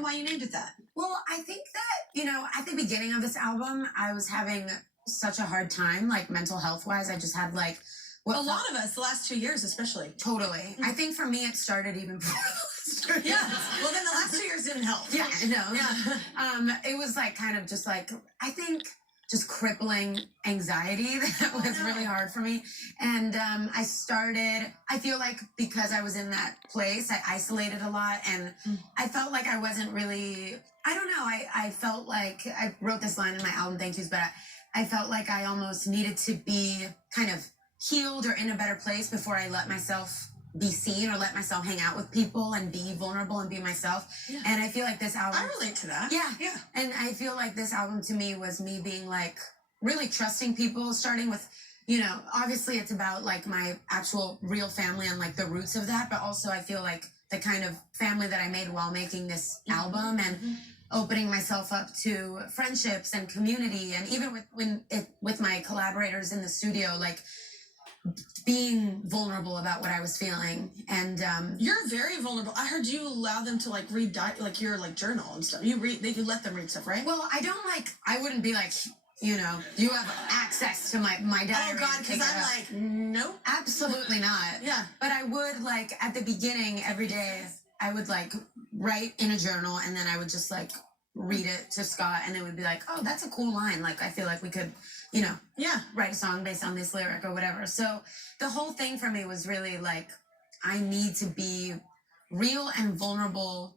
and why you named it that. Well, I think that, at the beginning of this album, I was having such a hard time, like mental health wise. I just had like a lot of us the last 2 years, especially. Totally. I think for me, it started even before the last 2 years. Yeah. Well, then the last 2 years didn't help. Yeah, no. Yeah. It was like kind of just like, I think just crippling anxiety that was really hard for me. And I feel like because I was in that place, I isolated a lot, and I felt like I wasn't really, I don't know, I felt like, I wrote this line in my album, Thank Yous, but I felt like I almost needed to be kind of healed or in a better place before I let myself be seen or let myself hang out with people and be vulnerable and be myself. Yeah. And I feel like this album, I relate to that. Yeah. And I feel like this album to me was me being like really trusting people, starting with, obviously it's about like my actual real family and like the roots of that, but also I feel like the kind of family that I made while making this album, and opening myself up to friendships and community, and even with my collaborators in the studio, like being vulnerable about what I was feeling. And you're very vulnerable. I heard you allow them to like read like your like journal and stuff. You let them read stuff, right? Well, I wouldn't be like, you have access to my diary. Oh God, because I'm like, nope, absolutely not. Yeah. But I would, like, at the beginning every day, I would like write in a journal, and then I would just like read it to Scott, and then we'd be like, oh, that's a cool line. Like, I feel like we could, write a song based on this lyric or whatever. So the whole thing for me was really like, I need to be real and vulnerable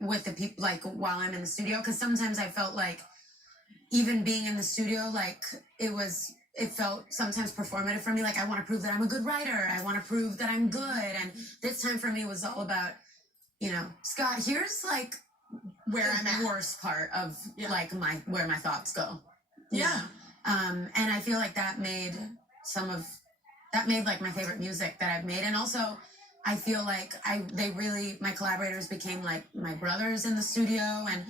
with the people, like while I'm in the studio. Because sometimes I felt like even being in the studio, like it felt sometimes performative for me. Like, I want to prove that I'm a good writer. I want to prove that I'm good. And this time for me was all about, Scott, here's like where I'm at, worst part of like where my thoughts go. Yeah. And I feel like that made like my favorite music that I've made. And also I feel like my collaborators became like my brothers in the studio, and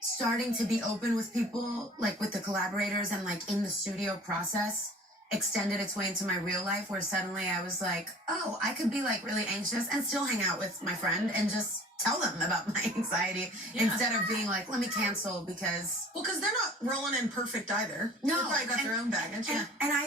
starting to be open with people, like with the collaborators and like in the studio process, extended its way into my real life, where suddenly I was like, oh, I could be like really anxious and still hang out with my friend and just tell them about my anxiety instead of being like, let me cancel because... Well, because they're not rolling in perfect either. No. They probably got their own baggage. And I